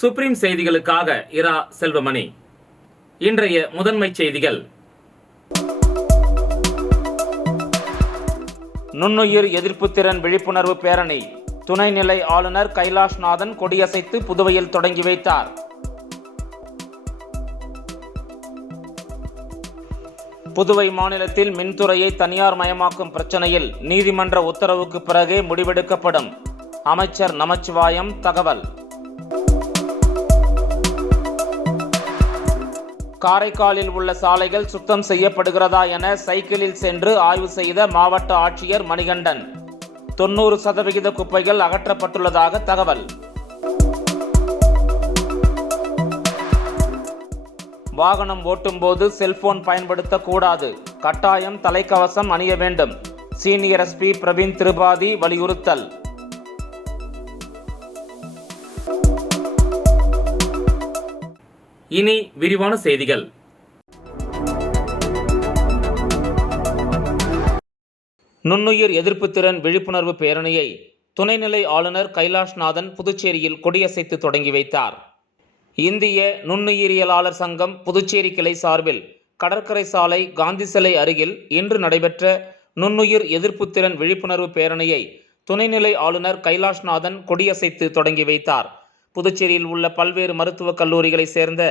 Supreme செய்திகளுக்காக இரா செல்வமணி. இன்றைய முதன்மை செய்திகள். நுண்ணுயிர் எதிர்ப்பு திறன் விழிப்புணர்வு பேரணி துணைநிலை ஆளுநர் கைலாஷ்நாதன் கொடியசைத்து புதுவையில் தொடங்கி வைத்தார். புதுவை மாநிலத்தில் மின்துறையை தனியார் மயமாக்கும் பிரச்சனையில் நீதிமன்ற உத்தரவுக்கு பிறகே முடிவெடுக்கப்படும். அமைச்சர் நமச்சிவாயம் தகவல். காரைக்காலில் உள்ள சாலைகள் சுத்தம் செய்யப்படுகிறதா என சைக்கிளில் சென்று ஆய்வு செய்த மாவட்ட ஆட்சியர் மணிகண்டன். 90% குப்பைகள் அகற்றப்பட்டுள்ளதாக தகவல். வாகனம் ஓட்டும்போது செல்போன் பயன்படுத்தக்கூடாது, கட்டாயம் தலைக்கவசம் அணிய வேண்டும். சீனியர் எஸ்பி பிரவீன் திரிபாதி வலியுறுத்தல். இனி விரிவான செய்திகள். நுண்ணுயிர் எதிர்ப்பு திறன் விழிப்புணர்வு பேரணியை துணைநிலை ஆளுநர் கைலாஷ்நாதன் புதுச்சேரியில் கொடியசைத்து தொடங்கி வைத்தார். இந்திய நுண்ணுயிரியலாளர் சங்கம் புதுச்சேரி கிளை சார்பில் கடற்கரை சாலை காந்தி சிலை அருகில் இன்று நடைபெற்ற நுண்ணுயிர் எதிர்ப்பு திறன் விழிப்புணர்வு பேரணியை துணைநிலை ஆளுநர் கைலாஷ்நாதன் கொடியசைத்து தொடங்கி வைத்தார். புதுச்சேரியில் உள்ள பல்வேறு மருத்துவக் கல்லூரிகளை சேர்ந்த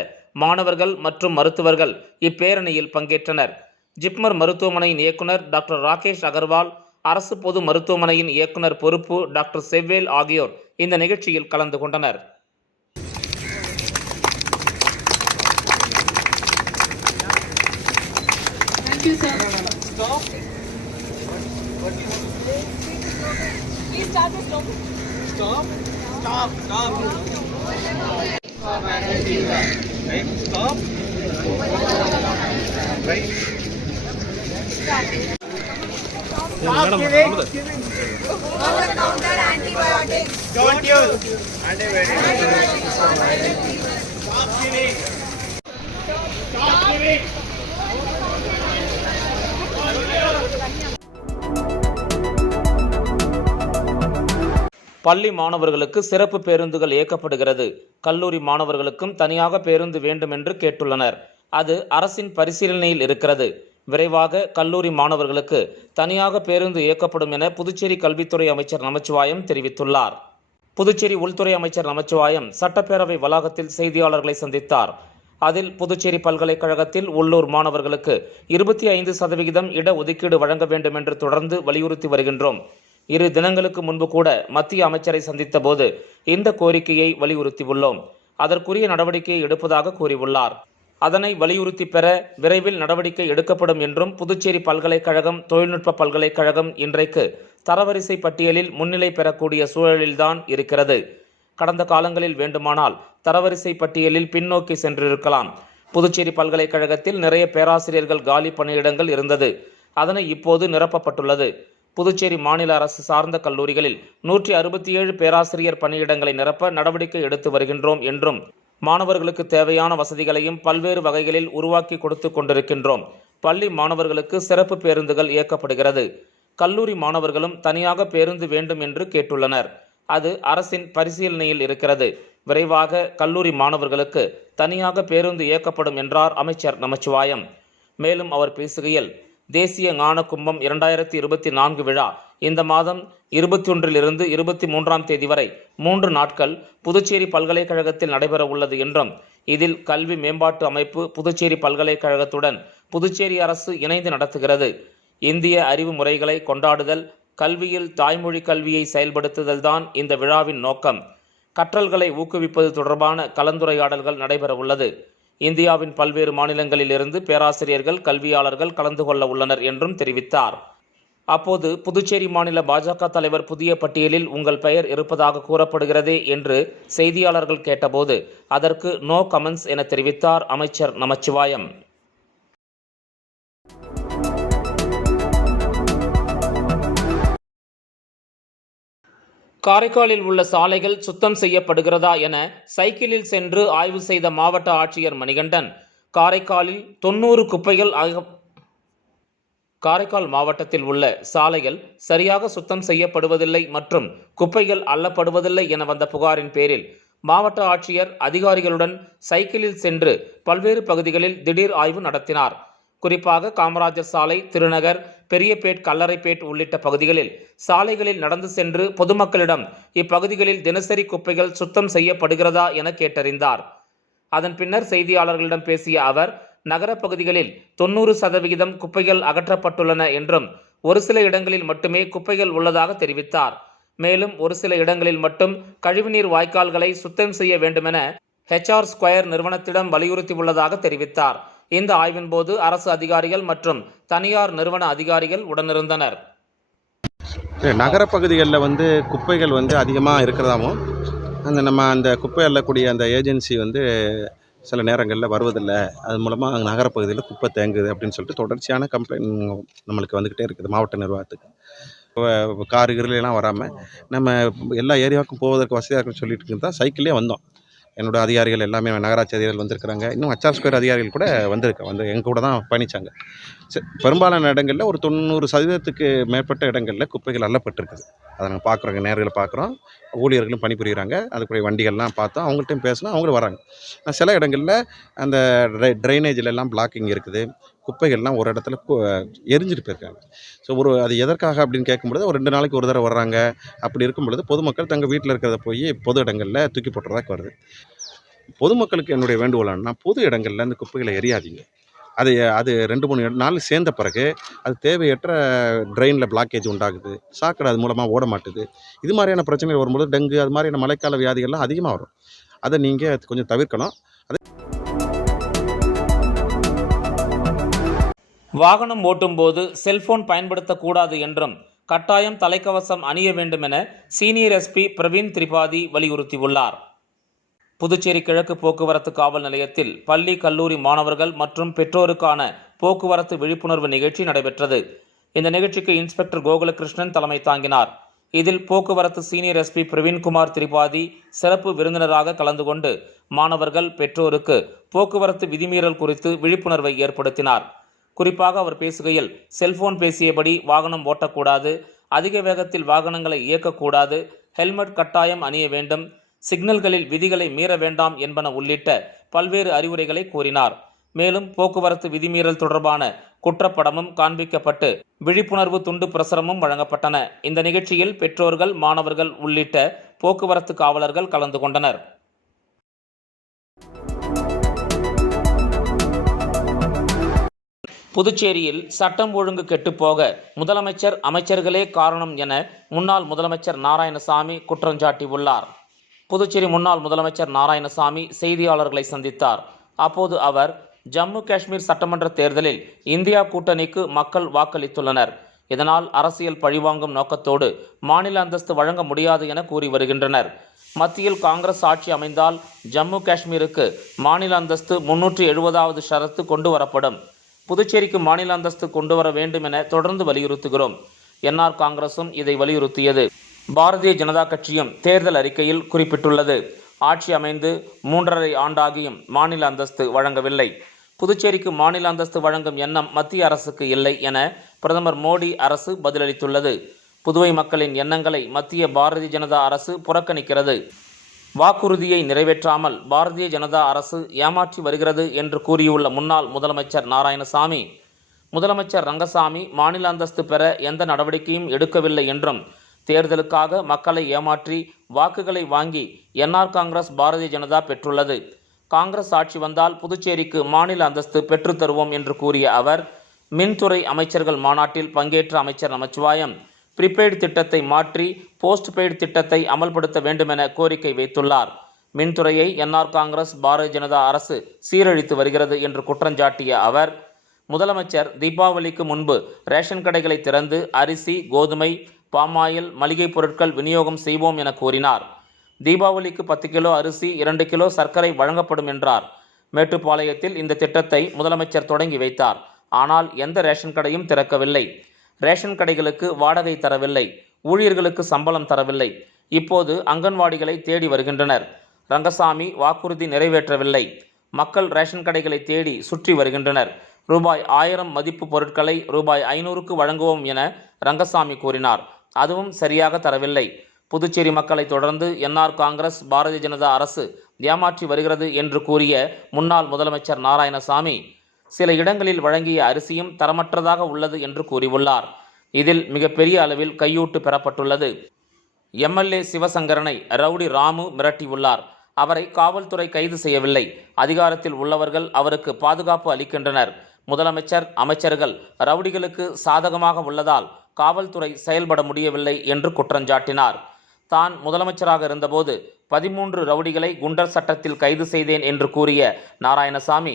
மாணவர்கள் மற்றும் மருத்துவர்கள் இப்பேரணியில் பங்கேற்றனர். ஜிப்மர் மருத்துவமனையின் இயக்குனர் டாக்டர் ராகேஷ் அகர்வால், அரசு பொது மருத்துவமனையின் இயக்குனர் பொறுப்பு டாக்டர் செவ்வேல் ஆகியோர் இந்த நிகழ்ச்சியில் கலந்து கொண்டனர். Stop. Right. Stop. Right. Stop giving. Over the counter antibiotics. Don't use antibiotics. Stop giving. Stop giving. பள்ளி மாணவர்களுக்கு சிறப்பு பேருந்துகள் இயக்கப்படுகிறது. கல்லூரி மாணவர்களுக்கும் தனியாக பேருந்து வேண்டும் என்று கேட்டுள்ளனர். அது அரசின் பரிசீலனையில் இருக்கிறது. விரைவாக கல்லூரி மாணவர்களுக்கு தனியாக பேருந்து இயக்கப்படும் என புதுச்சேரி கல்வித்துறை அமைச்சர் நமச்சிவாயம் தெரிவித்துள்ளார். புதுச்சேரி உள்துறை அமைச்சர் நமச்சிவாயம் சட்டப்பேரவை வளாகத்தில் செய்தியாளர்களை சந்தித்தார். அதில் புதுச்சேரி பல்கலைக்கழகத்தில் உள்ளூர் மாணவர்களுக்கு 25% இடஒதுக்கீடு வழங்க வேண்டும் என்று தொடர்ந்து வலியுறுத்தி வருகின்றோம். 2 தினங்களுக்கு முன்பு கூட மத்திய அமைச்சரை சந்தித்த போது இந்த கோரிக்கையை வலியுறுத்தியுள்ளோம். அதற்குரிய நடவடிக்கையை எடுப்பதாக கூறியுள்ளார். அதனை வலியுறுத்தி பெற விரைவில் நடவடிக்கை எடுக்கப்படும் என்றும் புதுச்சேரி பல்கலைக்கழகம் தொழில்நுட்ப பல்கலைக்கழகம் இன்றைக்கு தரவரிசை பட்டியலில் முன்னிலை பெறக்கூடிய சூழலில்தான் இருக்கிறது. கடந்த காலங்களில் வேண்டுமானால் தரவரிசை பட்டியலில் பின்னோக்கி சென்றிருக்கலாம். புதுச்சேரி பல்கலைக்கழகத்தில் நிறைய பேராசிரியர்கள் காலி பணியிடங்கள் இருந்தது. அதனை இப்போது நிரப்பப்பட்டுள்ளது. புதுச்சேரி மாநில அரசு சார்ந்த கல்லூரிகளில் 167 பேராசிரியர் பணியிடங்களை நிரப்ப நடவடிக்கை எடுத்து வருகின்றோம் என்றும், மாணவர்களுக்கு தேவையான வசதிகளையும் பல்வேறு வகைகளில் உருவாக்கி கொடுத்து கொண்டிருக்கின்றோம். பள்ளி மாணவர்களுக்கு சிறப்பு பேருந்துகள் இயக்கப்படுகிறது. கல்லூரி மாணவர்களும் தனியாக பேருந்து வேண்டும் என்று கேட்டுள்ளனர். அது அரசின் பரிசீலனையில் இருக்கிறது. விரைவாக கல்லூரி மாணவர்களுக்கு தனியாக பேருந்து இயக்கப்படும் என்றார் அமைச்சர் நமச்சிவாயம். மேலும் அவர் பேசுகையில், தேசிய ஞான கும்பம் 2024 விழா இந்த மாதம் 21 23 தேதி வரை 3 நாட்கள் புதுச்சேரி பல்கலைக்கழகத்தில் நடைபெற உள்ளது என்றும், இதில் கல்வி மேம்பாட்டு அமைப்பு புதுச்சேரி பல்கலைக்கழகத்துடன் புதுச்சேரி அரசு இணைந்து நடத்துகிறது. இந்திய அறிவு முறைகளை கொண்டாடுதல், கல்வியில் தாய்மொழி கல்வியை செயல்படுத்துதல் தான் இந்த விழாவின் நோக்கம். கற்றல்களை ஊக்குவிப்பது தொடர்பான கலந்துரையாடல்கள் நடைபெற உள்ளது. இந்தியாவின் பல்வேறு மாநிலங்களில் இருந்து பேராசிரியர்கள், கல்வியாளர்கள் கலந்து கொள்ள உள்ளனர் என்றும் தெரிவித்தார். அப்போது புதுச்சேரி மாநில பாஜக தலைவர் புதிய பட்டியலில் உங்கள் பெயர் இருப்பதாக கூறப்படுகிறதே என்று செய்தியாளர்கள் கேட்டபோது அதற்கு நோ கமெண்ட்ஸ் என தெரிவித்தார் அமைச்சர் நமச்சிவாயம். காரைக்காலில் உள்ள சாலைகள் சுத்தம் செய்யப்படுகிறதா என சைக்கிளில் சென்று ஆய்வு செய்த மாவட்ட ஆட்சியர் மணிகண்டன், காரைக்காலில் 90 குப்பைகள் காரைக்கால் மாவட்டத்தில் உள்ள சாலைகள் சரியாக சுத்தம் செய்யப்படுவதில்லை மற்றும் குப்பைகள் அள்ளப்படுவதில்லை என வந்த புகாரின் பேரில் மாவட்ட ஆட்சியர் அதிகாரிகளுடன் சைக்கிளில் சென்று பல்வேறு பகுதிகளில் திடீர் ஆய்வு நடத்தினார். குறிப்பாக காமராஜர் சாலை, திருநகர், பெரியபேட், கல்லறைப்பேட் உள்ளிட்ட பகுதிகளில் சாலைகளில் நடந்து சென்று பொதுமக்களிடம் இப்பகுதிகளில் தினசரி குப்பைகள் சுத்தம் செய்யப்படுகிறதா என கேட்டறிந்தார். அதன் பின்னர் செய்தியாளர்களிடம் பேசிய அவர், நகர பகுதிகளில் 90% குப்பைகள் அகற்றப்பட்டுள்ளன என்றும் ஒரு சில இடங்களில் மட்டுமே குப்பைகள் உள்ளதாக தெரிவித்தார். மேலும் ஒரு சில இடங்களில் மட்டும் கழிவுநீர் வாய்க்கால்களை சுத்தம் செய்ய வேண்டுமென HR ஸ்கொயர் நிறுவனத்திடம் வலியுறுத்தியுள்ளதாக தெரிவித்தார். இந்த ஆய்வின் போது அரசு அதிகாரிகள் மற்றும் தனியார் நிறுவன அதிகாரிகள் உடனிருந்தனர். நகர பகுதிகளில் குப்பைகள் அதிகமாக இருக்கிறதாவும், அந்த குப்பை அள்ளக்கூடிய அந்த ஏஜென்சி சில நேரங்களில் வருவதில்லை, அது மூலமாக நகரப்பகுதியில் குப்பை தேங்குது அப்படின்னு சொல்லிட்டு தொடர்ச்சியான கம்ப்ளைண்ட் நம்மளுக்கு வந்துக்கிட்டே இருக்குது. மாவட்ட நிர்வாகத்துக்கு காரு கிருலாம் வராமல் நம்ம எல்லா ஏரியாவுக்கும் போவதற்கு வசதியாக இருக்குன்னு சொல்லிட்டு தான் சைக்கிளே வந்தோம். என்னோடய அதிகாரிகள் எல்லாமே நகராட்சி அதிகாரிகள் வந்திருக்கிறாங்க. இன்னும் HR ஸ்கொயர் அதிகாரிகள் கூட எங்கள் கூட தான் பயணித்தாங்க. பெரும்பாலான இடங்களில் ஒரு 90% மேற்பட்ட இடங்களில் குப்பைகள் அள்ளப்பட்டிருக்குது. அதை நாங்கள் பார்க்குறோங்க, நேர்களை பார்க்குறோம். ஊழியர்களும் பணிபுரிகிறாங்க. அதுக்குரிய வண்டிகள்லாம் பார்த்தோம், அவங்கள்ட்டையும் பேசினா அவங்களும் வராங்க. சில இடங்களில் அந்த ட்ரைனேஜிலெல்லாம் பிளாக்கிங் இருக்குது, குப்பைகள்லாம் ஒரு இடத்துல எரிஞ்சிட்டு போயிருக்காங்க. ஸோ அது எதற்காக அப்படின்னு கேட்கும்பொழுது ஒரு 2 நாளைக்கு ஒரு தடவை வர்றாங்க. அப்படி இருக்கும் பொழுது பொதுமக்கள் தங்கள் வீட்டில் இருக்கிறத போய் பொது இடங்களில் தூக்கி போட்டுறதாக வருது. பொதுமக்களுக்கு என்னுடைய வேண்டுகோளானா, பொது இடங்களில் அந்த குப்பைகளை எரியாதீங்க. அது 2-3 நாள் சேர்ந்த பிறகு அது தேவையற்ற ட்ரெயினில் பிளாக்கேஜ் உண்டாகுது, சாக்கடை அது மூலமாக ஓட மாட்டுது. இது மாதிரியான பிரச்சனைகள் வரும்போது டெங்கு அது மாதிரியான மழைக்கால வியாதிகள்லாம் அதிகமாக வரும். அதை நீங்கள் கொஞ்சம் தவிர்க்கணும். வாகனம் ஓட்டும்போது செல்போன் பயன்படுத்தக்கூடாது என்றும் கட்டாயம் தலைக்கவசம் அணிய வேண்டும் என சீனியர் SP பிரவீன் திரிபாதி வலியுறுத்தியுள்ளார். புதுச்சேரி கிழக்கு போக்குவரத்து காவல் நிலையத்தில் பள்ளி, கல்லூரி மாணவர்கள் மற்றும் பெற்றோருக்கான போக்குவரத்து விழிப்புணர்வு நிகழ்ச்சி நடைபெற்றது. இந்த நிகழ்ச்சிக்கு இன்ஸ்பெக்டர் கோகுலகிருஷ்ணன் தலைமை தாங்கினார். இதில் போக்குவரத்து சீனியர் SP பிரவீன்குமார் திரிபாதி சிறப்பு விருந்தினராக கலந்து கொண்டு மாணவர்கள், பெற்றோருக்கு போக்குவரத்து விதிமீறல் குறித்து விழிப்புணர்வை ஏற்படுத்தினார். குறிப்பாக அவர் பேசுகையில், செல்போன் பேசியபடி வாகனம் ஓட்டக்கூடாது, அதிக வேகத்தில் வாகனங்களை இயக்கக்கூடாது, ஹெல்மெட் கட்டாயம் அணிய வேண்டும், சிக்னல்களில் விதிகளை மீற வேண்டாம் என்பன உள்ளிட்ட பல்வேறு அறிவுரைகளை கூறினார். மேலும் போக்குவரத்து விதிமீறல் தொடர்பான குற்றப்படமும் காண்பிக்கப்பட்டு விழிப்புணர்வு துண்டு பிரசுரமும் வழங்கப்பட்டன. இந்த நிகழ்ச்சியில் பெற்றோர்கள், மாணவர்கள் உள்ளிட்ட போக்குவரத்து காவலர்கள் கலந்து கொண்டனர். புதுச்சேரியில் சட்டம் ஒழுங்கு கெட்டுப்போக முதலமைச்சர், அமைச்சர்களே காரணம் என முன்னாள் முதலமைச்சர் நாராயணசாமி குற்றஞ்சாட்டியுள்ளார். புதுச்சேரி முன்னாள் முதலமைச்சர் நாராயணசாமி செய்தியாளர்களை சந்தித்தார். அப்போது அவர், ஜம்மு காஷ்மீர் சட்டமன்ற தேர்தலில் இந்தியா கூட்டணிக்கு மக்கள் வாக்களித்துள்ளனர், இதனால் அரசியல் பழிவாங்கும் நோக்கத்தோடு மாநில அந்தஸ்து வழங்க முடியாது என கூறி வருகின்றனர். மத்தியில் காங்கிரஸ் ஆட்சி அமைந்தால் ஜம்மு காஷ்மீருக்கு மாநில அந்தஸ்து 370வது ஷரத்து கொண்டு வரப்படும். புதுச்சேரிக்கு மாநில அந்தஸ்து கொண்டு வர வேண்டும் என தொடர்ந்து வலியுறுத்துகிறோம். NR காங்கிரசும் இதை வலியுறுத்தியது. பாரதிய ஜனதா கட்சியும் தேர்தல் அறிக்கையில் குறிப்பிட்டுள்ளது. ஆட்சி அமைந்து 3½ ஆண்டாகியும் மாநில அந்தஸ்து வழங்கவில்லை. புதுச்சேரிக்கு மாநில அந்தஸ்து வழங்கும் எண்ணம் மத்திய அரசுக்கு இல்லை என பிரதமர் மோடி அரசு பதிலளித்துள்ளது. புதுவை மக்களின் எண்ணங்களை மத்திய பாரதிய ஜனதா அரசு புறக்கணிக்கிறது. வாக்குறுதியை நிறைவேற்றாமல் பாரதிய ஜனதா அரசு ஏமாற்றி வருகிறது என்று கூறியுள்ள முன்னாள் முதலமைச்சர் நாராயணசாமி, முதலமைச்சர் ரங்கசாமி மாநில அந்தஸ்து பெற எந்த நடவடிக்கையும் எடுக்கவில்லை என்றும், தேர்தலுக்காக மக்களை ஏமாற்றி வாக்குகளை வாங்கி NR காங்கிரஸ், பாரதிய ஜனதா பெற்றுள்ளது. காங்கிரஸ் ஆட்சி வந்தால் புதுச்சேரிக்கு மாநில அந்தஸ்து பெற்றுத் தருவோம் என்று கூறிய அவர், மின்துறை அமைச்சர்கள் மாநாட்டில் பங்கேற்ற அமைச்சர் நமச்சிவாயம், ப்ரீபெய்டு திட்டத்தை மாற்றி போஸ்ட்பெய்டு திட்டத்தை அமல்படுத்த வேண்டும் என கோரிக்கை வைத்துள்ளார். மின்துறையை NR காங்கிரஸ், பாரதிய ஜனதா அரசு சீரழித்து வருகிறது என்று குற்றஞ்சாட்டிய அவர், முதலமைச்சர் தீபாவளிக்கு முன்பு ரேஷன் கடைகளை திறந்து அரிசி, கோதுமை, பாமாயில், மளிகை பொருட்கள் விநியோகம் செய்வோம் என கூறினார். தீபாவளிக்கு 10 கிலோ அரிசி, 2 கிலோ சர்க்கரை வழங்கப்படும் என்றார். மேட்டுப்பாளையத்தில் இந்த திட்டத்தை முதலமைச்சர் தொடங்கி வைத்தார். ஆனால் எந்த ரேஷன் கடையும் திறக்கவில்லை. ரேஷன் கடைகளுக்கு வாடகை தரவில்லை, ஊழியர்களுக்கு சம்பளம் தரவில்லை. இப்போது அங்கன்வாடிகளை தேடி வருகின்றனர். ரங்கசாமி வாக்குறுதி நிறைவேற்றவில்லை. மக்கள் ரேஷன் கடைகளை தேடி சுற்றி வருகின்றனர். ரூபாய் 1000 மதிப்பு பொருட்களை ரூபாய் 500க்கு வழங்குவோம் என ரங்கசாமி கூறினார். அதுவும் சரியாக தரவில்லை. புதுச்சேரி மக்களை தொடர்ந்து என்ஆர் காங்கிரஸ் பாரதிய ஜனதா அரசு ஏமாற்றி வருகிறது என்று கூறிய முன்னாள் முதலமைச்சர் நாராயணசாமி சில இடங்களில் வழங்கிய அரிசியும் தரமற்றதாக உள்ளது என்று கூறியுள்ளார். இதில் மிகப்பெரிய அளவில் கையூட்டு பெறப்பட்டுள்ளது. எம்எல்ஏ சிவசங்கரனை ரவுடி ராமு மிரட்டியுள்ளார். அவரை காவல்துறை கைது செய்யவில்லை. அதிகாரத்தில் உள்ளவர்கள் அவருக்கு பாதுகாப்பு அளிக்கின்றனர். முதலமைச்சர், அமைச்சர்கள் ரவுடிகளுக்கு சாதகமாக உள்ளதால் காவல்துறை செயல்பட முடியவில்லை என்று குற்றஞ்சாட்டினார். தான் முதலமைச்சராக இருந்தபோது 13 ரவுடிகளை குண்டர் சட்டத்தில் கைது செய்தேன் என்று கூறிய நாராயணசாமி,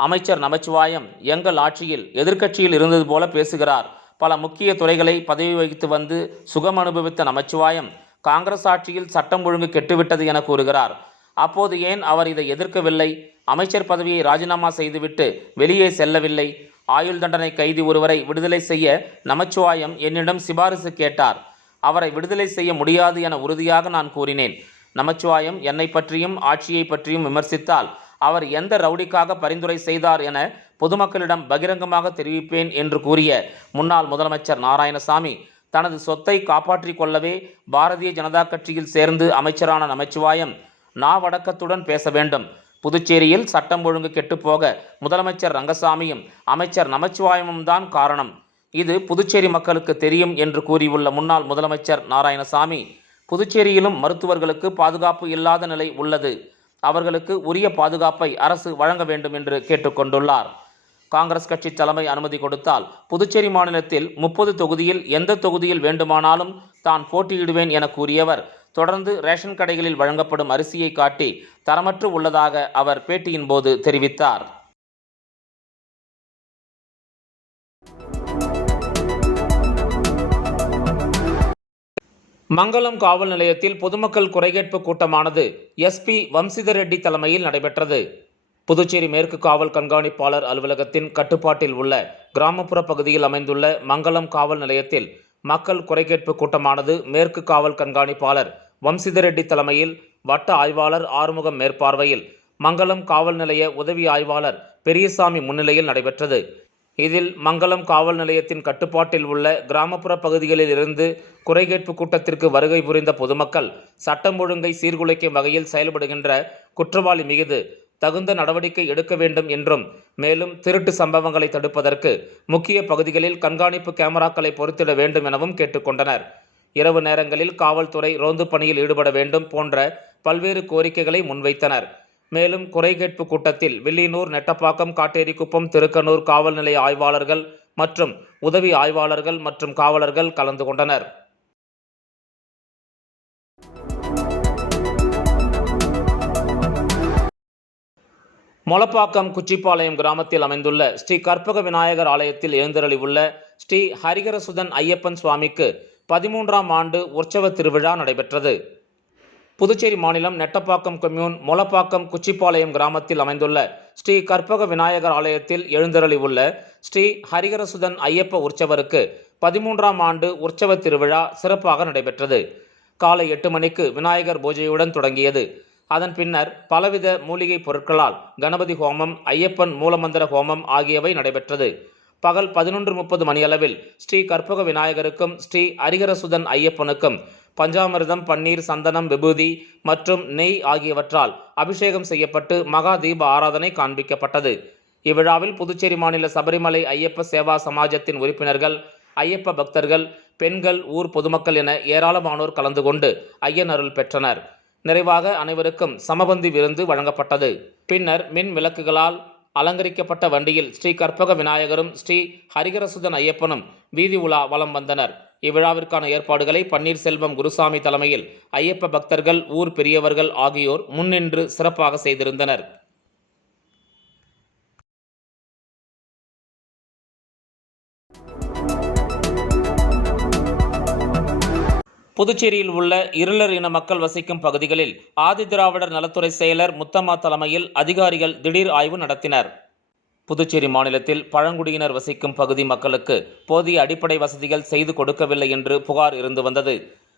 அமைச்சர் நமச்சிவாயம் எங்கள் ஆட்சியில் எதிர்க்கட்சியில் இருந்தது போல பேசுகிறார். பல முக்கிய துறைகளை பதவி வகித்து வந்து சுகம் அனுபவித்த நமச்சிவாயம் காங்கிரஸ் ஆட்சியில் சட்டம் ஒழுங்கு கெட்டுவிட்டது என கூறுகிறார். அப்போது ஏன் அவர் இதை எதிர்க்கவில்லை? அமைச்சர் பதவியை ராஜினாமா செய்துவிட்டு வெளியே செல்லவில்லை? ஆயுள் தண்டனை கைதி ஒருவரை விடுதலை செய்ய நமச்சிவாயம் என்னிடம் சிபாரிசு கேட்டார். அவரை விடுதலை செய்ய முடியாது என உறுதியாக நான் கூறினேன். நமச்சிவாயம் என்னை பற்றியும் ஆட்சியை பற்றியும் விமர்சித்தால் அவர் எந்த ரவுடிக்காக பரிந்துரை செய்தார் என பொதுமக்களிடம் பகிரங்கமாக தெரிவிப்பேன் என்று கூறிய முன்னாள் முதலமைச்சர் நாராயணசாமி, தனது சொத்தை காப்பாற்றிக் கொள்ளவே பாரதிய ஜனதா கட்சியில் சேர்ந்து அமைச்சரான நமச்சிவாயம் நாவடக்கத்துடன் பேச வேண்டும். புதுச்சேரியில் சட்டம் ஒழுங்கு கெட்டுப்போக முதலமைச்சர் ரங்கசாமியும் அமைச்சர் நமச்சிவாயமும் தான் காரணம். இது புதுச்சேரி மக்களுக்கு தெரியும் என்று கூறியுள்ள முன்னாள் முதலமைச்சர் நாராயணசாமி, புதுச்சேரியிலும் மருத்துவர்களுக்கு பாதுகாப்பு இல்லாத நிலை உள்ளது. அவர்களுக்கு உரிய பாதுகாப்பை அரசு வழங்க வேண்டும் என்று கேட்டுக்கொண்டுள்ளார். காங்கிரஸ் கட்சி தலைமை அனுமதி கொடுத்தால் புதுச்சேரி மாநிலத்தில் 30 தொகுதியில் எந்த தொகுதியில் வேண்டுமானாலும் தான் போட்டியிடுவேன் என கூறியவர், தொடர்ந்து ரேஷன் கடைகளில் வழங்கப்படும் அரிசியை காட்டி தரமற்று உள்ளதாக அவர் பேட்டியின் போது தெரிவித்தார். மங்கலம் காவல் நிலையத்தில் பொதுமக்கள் குறைகேட்பு கூட்டமானது எஸ்பி வம்சிதர் ரெட்டி தலைமையில் நடைபெற்றது. புதுச்சேரி மேற்கு காவல் கண்காணிப்பாளர் அலுவலகத்தின் கட்டுப்பாட்டில் உள்ள கிராமப்புற பகுதியில் அமைந்துள்ள மங்கலம் காவல் நிலையத்தில் மக்கள் குறைகேட்பு கூட்டமானது மேற்கு காவல் கண்காணிப்பாளர் வம்சிதர் ரெட்டி தலைமையில் வட்ட ஆய்வாளர் ஆறுமுகம் மேற்பார்வையில் மங்கலம் காவல் நிலைய உதவி ஆய்வாளர் பெரியசாமி முன்னிலையில் நடைபெற்றது. இதில் மங்கலம் காவல் நிலையத்தின் கட்டுப்பாட்டில் உள்ள கிராமப்புற பகுதிகளில் இருந்து குறைகேட்பு கூட்டத்திற்கு வருகை புரிந்த பொதுமக்கள் சட்டம் ஒழுங்கை சீர்குலைக்கும் வகையில் செயல்படுகின்ற குற்றவாளி மீது தகுந்த நடவடிக்கை எடுக்க வேண்டும் என்றும், மேலும் திருட்டு சம்பவங்களை தடுப்பதற்கு முக்கிய பகுதிகளில் கண்காணிப்பு கேமராக்களை பொருத்திட வேண்டும் எனவும் கேட்டுக்கொண்டனர். இரவு நேரங்களில் காவல்துறை ரோந்து பணியில் ஈடுபட வேண்டும் போன்ற பல்வேறு கோரிக்கைகளை முன்வைத்தனர். மேலும் குறைகேட்பு கூட்டத்தில் வில்லியனூர், நெட்டப்பாக்கம், காட்டேரிக்குப்பம், திருக்கனூர் காவல் நிலைய ஆய்வாளர்கள் மற்றும் உதவி ஆய்வாளர்கள் மற்றும் காவலர்கள் கலந்து கொண்டனர். மொளப்பாக்கம் குச்சிப்பாளையம் கிராமத்தில் அமைந்துள்ள ஸ்ரீ கற்பக விநாயகர் ஆலயத்தில் எழுந்தருளி உள்ள ஸ்ரீ ஹரிகரசுதன் ஐயப்பன் சுவாமிக்கு 13ஆம் ஆண்டு உற்சவ திருவிழா நடைபெற்றது. புதுச்சேரி மாநிலம் நெட்டப்பாக்கம் கொம்யூன் மொளப்பாக்கம் குச்சிப்பாளையம் கிராமத்தில் அமைந்துள்ள ஸ்ரீ கற்பக விநாயகர் ஆலயத்தில் எழுந்தருளி உள்ள ஸ்ரீ ஹரிகரசுதன் ஐயப்ப உற்சவருக்கு 13ஆம் ஆண்டு உற்சவ திருவிழா சிறப்பாக நடைபெற்றது. காலை 8 மணிக்கு விநாயகர் பூஜையுடன் தொடங்கியது. அதன் பின்னர் பலவித மூலிகை பொருட்களால் கணபதி ஹோமம், ஐயப்பன் மூலமந்திர ஹோமம் ஆகியவை நடைபெற்றது. பகல் 11:30 மணியளவில் ஸ்ரீ கற்பக விநாயகருக்கும் ஸ்ரீ ஹரிகரசுதன் ஐயப்பனுக்கும் பஞ்சாமிர்தம், பன்னீர், சந்தனம், விபூதி மற்றும் நெய் ஆகியவற்றால் அபிஷேகம் செய்யப்பட்டு மகா தீப ஆராதனை காண்பிக்கப்பட்டது. இவ்விழாவில் புதுச்சேரி மாநில சபரிமலை ஐயப்ப சேவா சமாஜத்தின் உறுப்பினர்கள், ஐயப்ப பக்தர்கள், பெண்கள், ஊர் பொதுமக்கள் என ஏராளமானோர் கலந்து கொண்டு ஐயன் அருள் பெற்றனர். நிறைவாக அனைவருக்கும் சமபந்தி விருந்து வழங்கப்பட்டது. பின்னர் மின் விளக்குகளால் அலங்கரிக்கப்பட்ட வண்டியில் ஸ்ரீ கற்பக விநாயகரும் ஸ்ரீ ஹரிகரசுதன் ஐயப்பனும் வீதி உலா வலம் வந்தனர். இவ்விழாவிற்கான ஏற்பாடுகளை பன்னீர்செல்வம் குருசாமி தலைமையில் ஐயப்ப பக்தர்கள், ஊர் பெரியவர்கள் ஆகியோர் முன்னின்று சிறப்பாக செய்திருந்தனர். புதுச்சேரியில் உள்ள இருளர் இன மக்கள் வசிக்கும் பகுதிகளில் ஆதிதிராவிடர் நலத்துறை செயலர் முத்தம்மா தலைமையில் அதிகாரிகள் திடீர் ஆய்வு நடத்தினர். புதுச்சேரி மாநிலத்தில் பழங்குடியினர் வசிக்கும் பகுதி மக்களுக்கு போதிய அடிப்படை வசதிகள் செய்து கொடுக்கவில்லை என்று புகார் இருந்து வந்தது.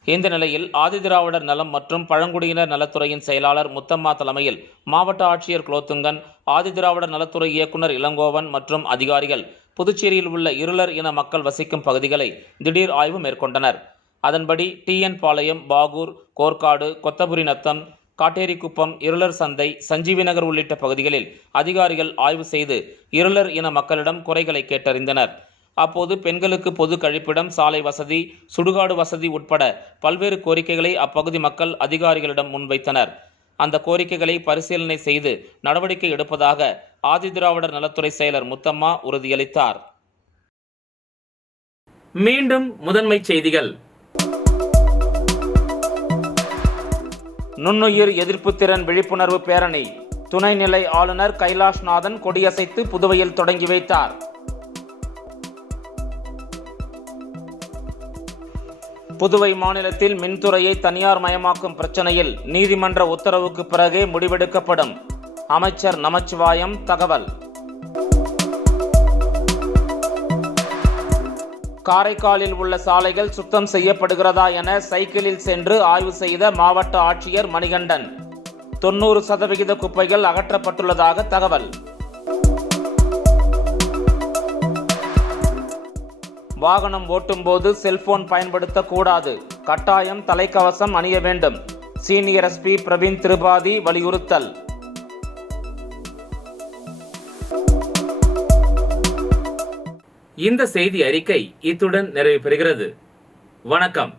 இந்த நிலையில் ஆதிதிராவிடர் நலம் மற்றும் பழங்குடியினர் நலத்துறையின் செயலாளர் முத்தம்மா தலைமையில் மாவட்ட ஆட்சியர் குலோத்துங்கன், ஆதிதிராவிடர் நலத்துறை இயக்குனர் இளங்கோவன் மற்றும் அதிகாரிகள் புதுச்சேரியில் உள்ள இருளர் இன மக்கள் வசிக்கும் பகுதிகளை திடீர் ஆய்வு மேற்கொண்டனர். அதன்படி டிஎன் பாளையம், பாகூர், கோர்க்காடு, கொத்தபுரி நத்தம், காட்டேரிக்குப்பம், இருளர் சந்தை, சஞ்சீவி நகர் உள்ளிட்ட பகுதிகளில் அதிகாரிகள் ஆய்வு செய்து இருளர் இன மக்களிடம் குறைகளை கேட்டறிந்தனர். அப்போது பெண்களுக்கு பொது கழிப்பிடம், சாலை வசதி, சுடுகாடு வசதி உட்பட பல்வேறு கோரிக்கைகளை அப்பகுதி மக்கள் அதிகாரிகளிடம் முன்வைத்தனர். அந்த கோரிக்கைகளை பரிசீலனை செய்து நடவடிக்கை எடுப்பதாக ஆதிதிராவிடர் நலத்துறை செயலர் முத்தம்மா உறுதியளித்தார். மீண்டும் முதன்மை செய்திகள். நுண்ணுயிர் எதிர்ப்பு திறன் விழிப்புணர்வு பேரணி துணைநிலை ஆளுநர் கைலாஷ்நாதன் கொடியசைத்து புதுவையில் தொடங்கி வைத்தார். புதுவை மாநிலத்தில் மின்துறையை தனியார் மயமாக்கும் பிரச்சனையில் நீதிமன்ற உத்தரவுக்கு பிறகே முடிவெடுக்கப்படும். அமைச்சர் நமச்சிவாயம் தகவல். காரைக்காலில் உள்ள சாலைகள் சுத்தம் செய்யப்படுகிறதா என சைக்கிளில் சென்று ஆய்வு செய்த மாவட்ட ஆட்சியர் மணிகண்டன். 90% குப்பைகள் அகற்றப்பட்டுள்ளதாக தகவல். வாகனம் ஓட்டும்போது செல்போன் பயன்படுத்தக்கூடாது. கட்டாயம் தலைக்கவசம் அணிய வேண்டும். சீனியர் எஸ்பி பிரவீன் திரிபாதி வலியுறுத்தல். இந்த செய்தி அறிக்கை இத்துடன் நிறைவு பெறுகிறது. வணக்கம்.